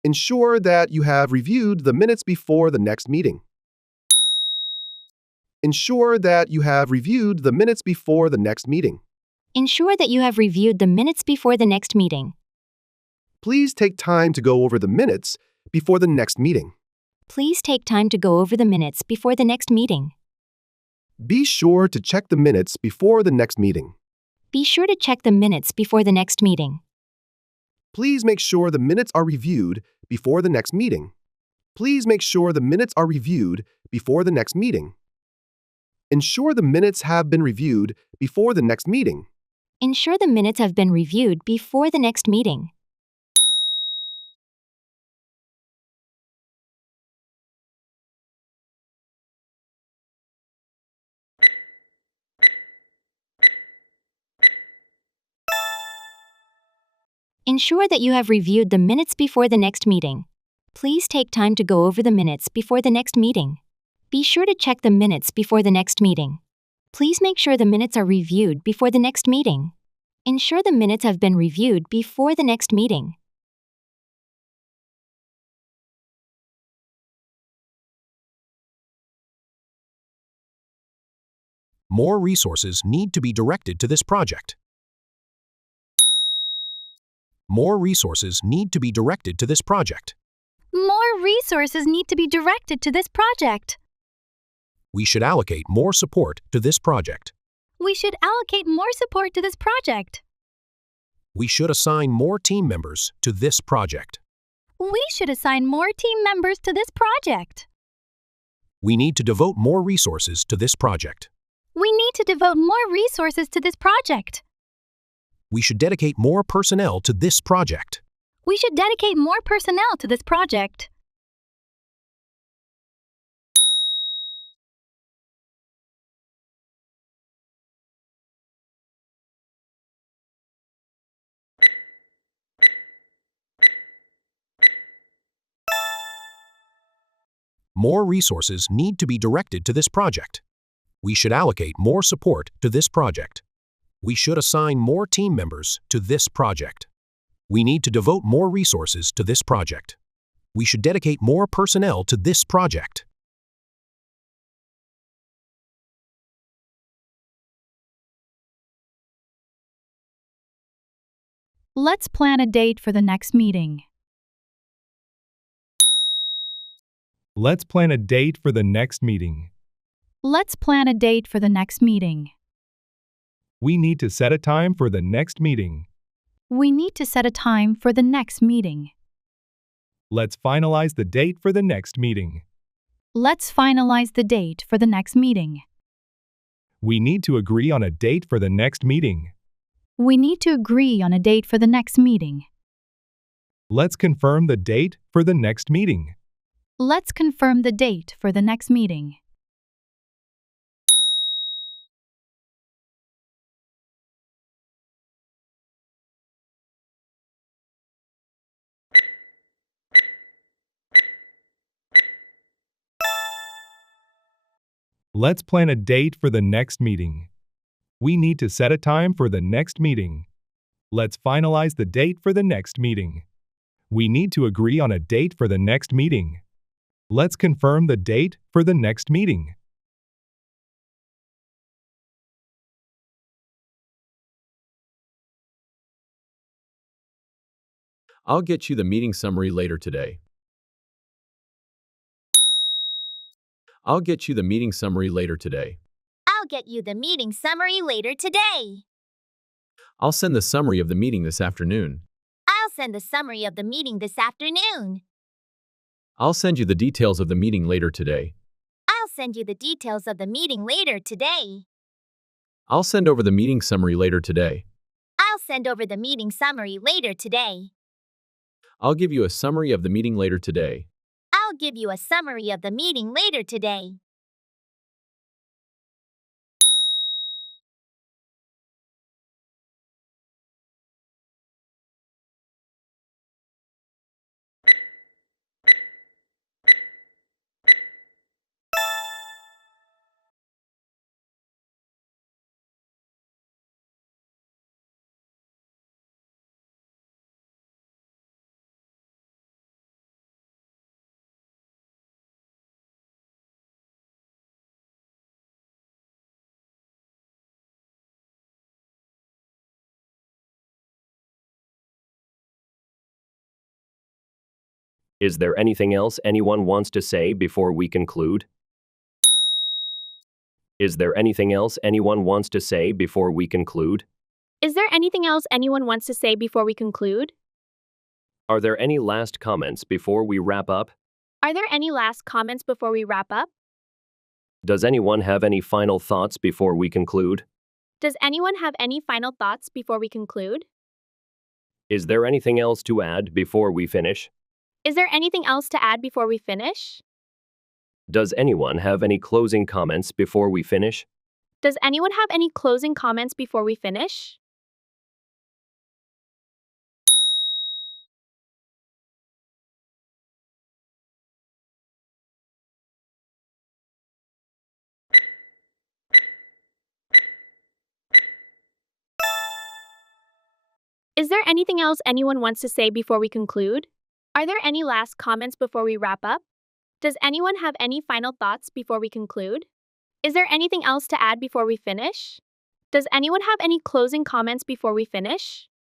Ensure that you have reviewed the minutes before the next meeting. Ensure that you have reviewed the minutes before the next meeting. Ensure that you have reviewed the minutes before the next meeting. Please take time to go over the minutes before the next meeting. Please take time to go over the minutes before the next meeting. Be sure to check the minutes before the next meeting. Be sure to check the minutes before the next meeting. Please make sure the minutes are reviewed before the next meeting. Please make sure the minutes are reviewed before the next meeting. Ensure the minutes have been reviewed before the next meeting. Ensure the minutes have been reviewed before the next meeting. Ensure that you have reviewed the minutes before the next meeting. Please take time to go over the minutes before the next meeting. Be sure to check the minutes before the next meeting. Please make sure the minutes are reviewed before the next meeting. Ensure the minutes have been reviewed before the next meeting. More resources need to be directed to this project. More resources need to be directed to this project. More resources need to be directed to this project. We should allocate more support to this project. We should allocate more support to this project. We should assign more team members to this project. We should assign more team members to this project. We need to devote more resources to this project. We need to devote more resources to this project. We should dedicate more personnel to this project. We should dedicate more personnel to this project. More resources need to be directed to this project. We should allocate more support to this project. We should assign more team members to this project. We need to devote more resources to this project. We should dedicate more personnel to this project. Let's plan a date for the next meeting. Let's plan a date for the next meeting. Let's plan a date for the next meeting. We need to set a time for the next meeting. We need to set a time for the next meeting. Let's finalize the date for the next meeting. Let's finalize the date for the next meeting. We need to agree on a date for the next meeting. We need to agree on a date for the next meeting. Let's confirm the date for the next meeting. Let's confirm the date for the next meeting. Let's plan a date for the next meeting. We need to set a time for the next meeting. Let's finalize the date for the next meeting. We need to agree on a date for the next meeting. Let's confirm the date for the next meeting. I'll get you the meeting summary later today. I'll get you the meeting summary later today. I'll get you the meeting summary later today. I'll send the summary of the meeting this afternoon. I'll send the summary of the meeting this afternoon. I'll send you the details of the meeting later today. I'll send you the details of the meeting later today. I'll send over the meeting summary later today. I'll send over the meeting summary later today. I'll give you a summary of the meeting later today. I'll give you a summary of the meeting later today. Is there anything else anyone wants to say before we conclude? Is there anything else anyone wants to say before we conclude? Is there anything else anyone wants to say before we conclude? Are there any last comments before we wrap up? Are there any last comments before we wrap up? Does anyone have any final thoughts before we conclude? Does anyone have any final thoughts before we conclude? Is there anything else to add before we finish? Is there anything else to add before we finish? Does anyone have any closing comments before we finish? Does anyone have any closing comments before we finish? Is there anything else anyone wants to say before we conclude? Are there any last comments before we wrap up? Does anyone have any final thoughts before we conclude? Is there anything else to add before we finish? Does anyone have any closing comments before we finish?